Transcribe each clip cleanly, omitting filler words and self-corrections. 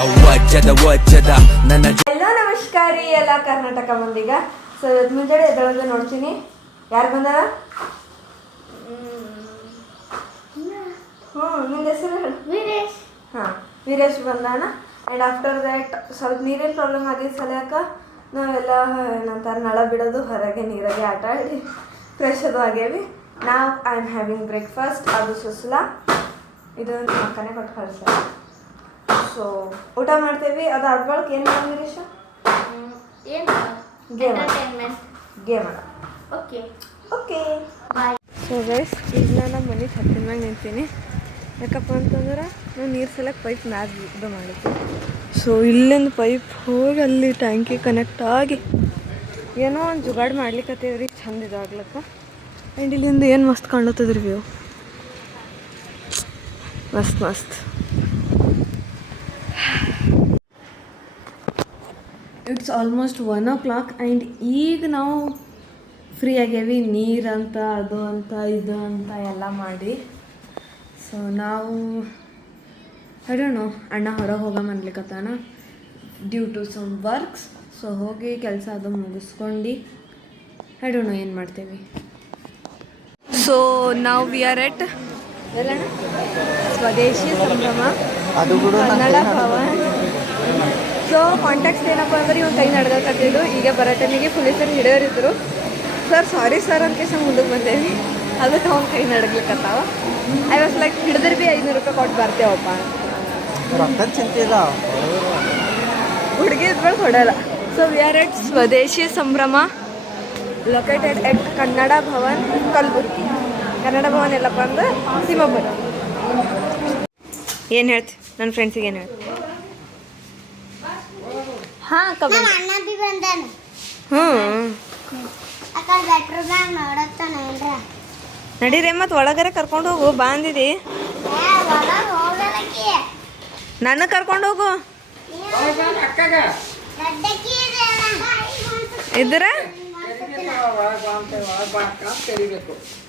ಎಲ್ಲೋ ನಮಸ್ಕಾರ ರೀ ಎಲ್ಲ ಕರ್ನಾಟಕ ಮಂದಿಗ. ಸೊ ಇವತ್ತು ಮುಂಜಾನೆ ಎದ್ದೊಳಗೆ ನೋಡ್ತೀನಿ ಯಾರು ಬಂದಾರ. ನಿನ್ನ ಹೆಸರು ವೀರೇಶ್. ಹಾಂ, ವೀರೇಶ್ ಬಂದಾನ. ಆ್ಯಂಡ್ ಆಫ್ಟರ್ ದ್ಯಾಟ್ ಸ್ವಲ್ಪ ನೀರಿನ ಪ್ರಾಬ್ಲಮ್ ಆಗಿದ್ದು ಸಲಕ ನಾವೆಲ್ಲ ಏನಂತಾರೆ ನಳ ಬಿಡೋದು ಹೊರಗೆ ನೀರಾಗೆ ಆಟ ಆಡಿ ಫ್ರೆಶ್ ಅದು ಆಗೇವಿ. ನಾವು ಐ ಆಮ್ ಹ್ಯಾವಿಂಗ್ ಬ್ರೇಕ್ಫಾಸ್ಟ್. ಅದು ಸುಸ್ಲ ಇದು ಮಕ್ಕನೇ ಕೊಟ್ಟು ಕಳಿಸ. ಸೊ ಊಟ ಮಾಡ್ತೇವೆ. ಅದು ಅದ್ರೊಳಗೆ ಏನು ಮಾಡೋದು ವೀರೇಶ? ಗೇಮ್ ಆಡ. Okay bye. ಸೊ ಗೈಸ್, ಈಗ ನಾನು ನಮ್ಮ ಮನೆ ಹತ್ತಿರ ಮ್ಯಾಗ ನಿಂತೀನಿ. ಯಾಕಪ್ಪ ಅಂತಂದ್ರೆ ನಾವು ನೀರು ಸಲಕ್ಕೆ ಪೈಪ್ ಮ್ಯಾಗ ಇದು ಮಾಡಿದ್ವಿ. ಸೊ ಇಲ್ಲಿಂದ ಪೈಪ್ ಹೋಗಿ ಅಲ್ಲಿ ಟ್ಯಾಂಕಿ ಕನೆಕ್ಟ್ ಆಗಿ ಏನೋ ಒಂದು ಜುಗಾಡು ಮಾಡ್ಲಿಕ್ಕತ್ತೇವ್ರಿ, ಚಂದ ಇದಾಗ್ಲಕ್ಕ. ಆ್ಯಂಡ್ ಇಲ್ಲಿಂದ ಏನು ಮಸ್ತ್ ಕಾಣ್ಲತ್ತದ್ರಿ ವ್ಯೂ, ಮಸ್ತ್ ಮಸ್ತ್. ಇಟ್ಸ್ ಆಲ್ಮೋಸ್ಟ್ 1 o'clock ಆ್ಯಂಡ್ ಈಗ ನಾವು ಫ್ರೀ ಆಗ್ಯಾವಿ. ನೀರಂತ ಅದು ಅಂತ ಇದು ಅಂತ ಎಲ್ಲ ಮಾಡಿ. ಸೊ ನಾವು ಹೇಳೋಣ ಅಣ್ಣ ಹೊರಗೆ ಹೋಗಮನ್ಲಿಕ್ಕತ್ತಾನ due to some works. So ಹೋಗಿ ಕೆಲಸ ಅದು ಮುಗಿಸ್ಕೊಂಡು ಹೇಳೋಣ ಏನು ಮಾಡ್ತೇವೆ. ಸೊ ನಾವು ವಿ ಆರ್ ಎಟ್ ಎಲ್ಲಣ್ಣ ಸ್ವದೇಶಿ ಸಂಭ್ರಮ ಕನ್ನಡ ಭವನ್. ಸೊ ಕಾಂಟ್ಯಾಕ್ಟ್ಸ್ ಏನಪ್ಪ ಅಂದ್ರೆ ಇವಾಗ ಕೈ ನಡ್ದಕತ್ತಿದ್ದು. ಈಗ ಬರೋ ಟೈಮಿಗೆ ಪೊಲೀಸರು ಹಿಡಿಯೋರಿದ್ರು. ಸರ್ ಸಾರಿ ಸರ್ ಅಂತ ಕೇಸ ಮುಂದಕ್ಕೆ ಬಂದೇವಿ. ಅದಕ್ಕೆ ಅವ್ನು ಕೈ ನಡಗ್ಲಿಕ್ಕತ್ತಾವ. ಐ ವಾಸ್ ಲೈಕ್ ಹಿಡಿದ್ರೆ ಭೀ 500 ರೂಪಾಯಿ ಕೊಟ್ಟು ಬರ್ತೇವಪ್ಪ. ಚಿಂತಿಲ್ಲ, ಹುಡುಗಿ ಇದ್ಮೇಲೆ ಕೊಡಲ್ಲ. ಸೊ ವಿ ಆರ್ ಎಟ್ ಸ್ವದೇಶಿ ಸಂಭ್ರಮ ಲೊಕೇಟೆಡ್ ಎಟ್ ಕನ್ನಡ ಭವನ್ ಕಲಬುರ್ಗಿ. ಕನ್ನಡ ಭವನ್ ಎಲ್ಲಪ್ಪ ಅಂದ್ರೆ ತಿಮ್ಮಪ್ಪನ. ಏನು ಹೇಳ್ತಿ ನನ್ನ ಫ್ರೆಂಡ್ಸಿಗೆ ಏನು ಹೇಳ್ತಿ? ಹಾಂ ನಡೀರಿ ಮತ್ತು ಒಳಗರೆ ಕರ್ಕೊಂಡು ಹೋಗು. ಬಾಂದಿದಿ ನನ್ನ ಕರ್ಕೊಂಡು ಹೋಗು. ಇದ್ರ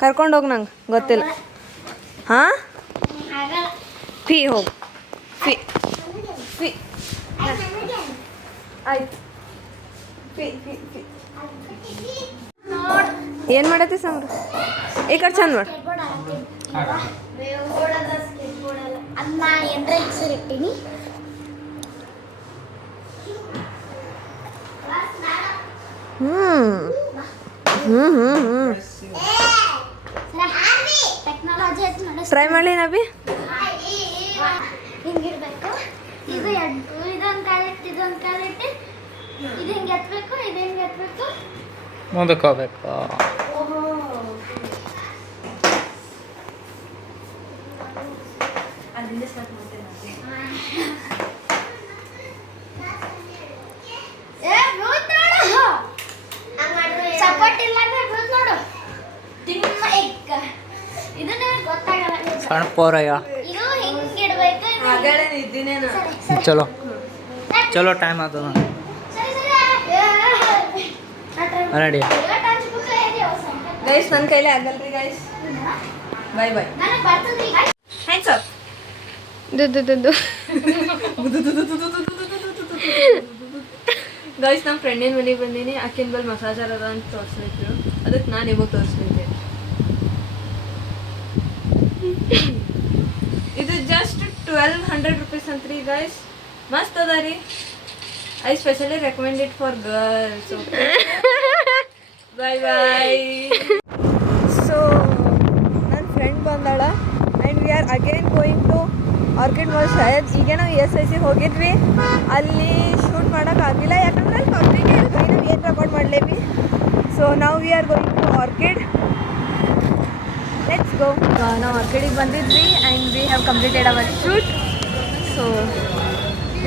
ಕರ್ಕೊಂಡು ಹೋಗಿ, ನಂಗೆ ಗೊತ್ತಿಲ್ಲ. ಹಾಂ ಫೀ ಹೋಗು, ಫೀ ಫೀ ಆಯ್ತು. ಫೀ ಫೀ ಫೀ ಏನು ಮಾಡತ್ತಿ ಸಾಮ್ರ? ಈ ಕಡೆ ಚಂದ ಮಾಡಿ. ಟ್ರೈ ಮಾಡಲಿ ನಬಿ. ಹಿಂಗಿರ್ಬೇಕು. ಇದು ಇದೊಂದು ಕಾಲಿಟ್ಟು ಇದೊಂದು ಕಾಲಿಟ್ಟು ಇದು ಹಿಂಗೆ ಎತ್ತಬೇಕು, ಇದು ಹಿಂಗೆ ಎತ್ತಬೇಕು, ಮುಂದಕ್ಕೆ ಹೋಗ್ಬೇಕು. ಸಣ್ಣ ಪೋರಯ್ಯ. ಚಲೋ ಚಲೋ ಟೈಮ್ ಆಗ್ತದ ರೆಡಿ. ಗೈಸ್ ನನ್ನ ಕೈಲೇ ಆಗಲ್ರಿ guys. Bye bye. Hands up. Guys ನಮ್ಮ ಫ್ರೆಂಡಿನ ಮನೆಗೆ ಬಂದೀನಿ. ಆಕಿನ ಬಲ್ಲಿ ಮಸಾಜರ್ ಅದ ಅಂತ ತೋರಿಸ್ಲಿಕ್ಕೆ, ಅದಕ್ಕೆ ನಾನು ನಿಮಗೆ ತೋರಿಸ್ಲಿದ್ದೆ. ಇದು ಜಸ್ಟ್ 1200 rupees ಅಂತ್ರಿ ಗೈಸ್. ಮಸ್ತ್ ಅದ ರೀ. I specially recommend it for girls. Bye bye. So ನನ್ನ ಫ್ರೆಂಡ್ ಬಂದಾಳ and we are again going to Orchid mall. ಶಾಯದ್ ಈಗ ನಾವು ESIC ಹೋಗಿದ್ವಿ. ಅಲ್ಲಿ ಶೂಟ್ ಮಾಡೋಕ್ಕಾಗಿಲ್ಲ, ಯಾಕಂದ್ರೆ ಅಲ್ಲಿ ಪಬ್ಲಿಕ್ ಇರುತ್ತೆ, ನಾವು ಏನು ರೆಕಾರ್ಡ್ ಮಾಡಲೇವಿ. ಸೊ ನಾವು we are going to Orchid. Let's go. ನಾವು ಆರ್ಕಿಡಿಗೆ ಬಂದಿದ್ವಿ and we have completed our shoot. So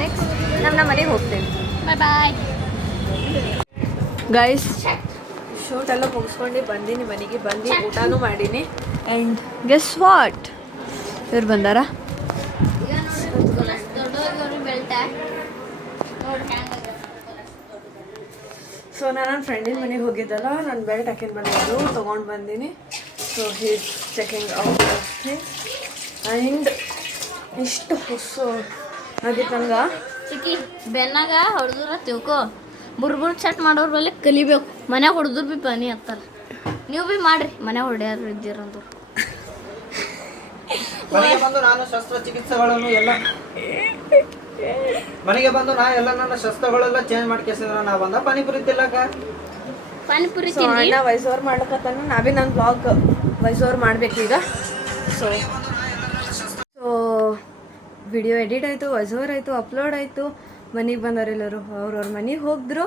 next ನಮ್ಮ ಮನೆಗೆ ಹೋಗ್ತೇವೆ. ಬಾಯ್ ಬಾಯ್ ಗೈಸ್. ಶೂಟ್ ಎಲ್ಲ ಮುಗಿಸ್ಕೊಂಡು ಬಂದೀನಿ, ಮನೆಗೆ ಬಂದು ಊಟನೂ ಮಾಡೀನಿ. ಆ್ಯಂಡ್ ಗೆಸ್ ವಾಟ್, ಇವ್ರು ಬಂದಾರ. ಸೊ ನಾನು ನನ್ನ ಫ್ರೆಂಡಿನ ಮನೆಗೆ ಹೋಗಿದ್ದಲ್ಲ, ನನ್ನ ಬೆಲ್ಟ್ ಹಾಕಿನ ಬಂದಿದ್ದು ತೊಗೊಂಡು ಬಂದೀನಿ. So he's checking out things. And ಇಷ್ಟು ಹೊಸ ಆಗಿತ್ತು ನಂಗೆ ಚಿಕ್ಕಿ ಬೆನ್ನಾಗ ಹೊಡೆದ್ರ ತಿಳ್ಕೊ ಬುರ್ಬುರ್ ಚಟ್ ಮಾಡೋರ್ ಮೇಲೆ ಕಲಿಬೇಕು ಮನ್ಯಾಗ ಹೊಡೆದ್ರು ಬಿ ಬನ್ನಿ ಅಂತಾರ ನೀವು ಬಿ ಮಾಡ್ರಿ ಮನ್ಯಾಗ ಹೊಡ್ಯಾರ ಇದ್ದೀರಂದ್ರು ಮನೆಗೆ ಬಂದು ನಾನು ಶಸ್ತ್ರಚಿಕಿತ್ಸೆಗಳನ್ನು ಎಲ್ಲ ಮನೆಗೆ ಬಂದು ನಾ ಎಲ್ಲ ನನ್ನ ಶಸ್ತ್ರಗಳೆಲ್ಲ ಚೇಂಜ್ ಮಾಡ್ಕೇಸಿದ್ರ ನಾ ಬಂದ ಪಾನಿಪುರಿ ತಿಲ್ಲಕ ಪಾನಿಪುರಿ ಸೊ ಅಣ್ಣ ವಾಯ್ಸ್ ಓವರ್ ಮಾಡ್ಲಕತ್ತಾನ ನಾವೇ ನನ್ನ ಬ್ಲಾಗ್ ವಾಯ್ಸ್ ಓವರ್ ಮಾಡ್ಬೇಕೀಗ ಸೊ ವಿಡಿಯೋ ಎಡಿಟ್ ಆಯಿತು ವಾಯ್ಸ್ ಓವರ್ ಆಯಿತು ಅಪ್ಲೋಡ್ ಆಯಿತು ಮನೆಗೆ ಬಂದವರೆಲ್ಲರೂ ಅವ್ರವ್ರ ಮನೆಗೆ ಹೋಗಿದ್ರು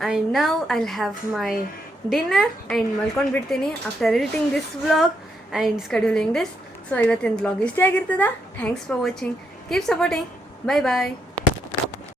ಆ್ಯಂಡ್ ನಾವು I have my dinner and ಮಲ್ಕೊಂಡು ಬಿಡ್ತೀನಿ after editing this vlog and scheduling this so ಇವತ್ತಿನ ವ್ಲಾಗ್ ಇಷ್ಟೇ ಆಗಿರ್ತದ thanks for watching keep supporting bye bye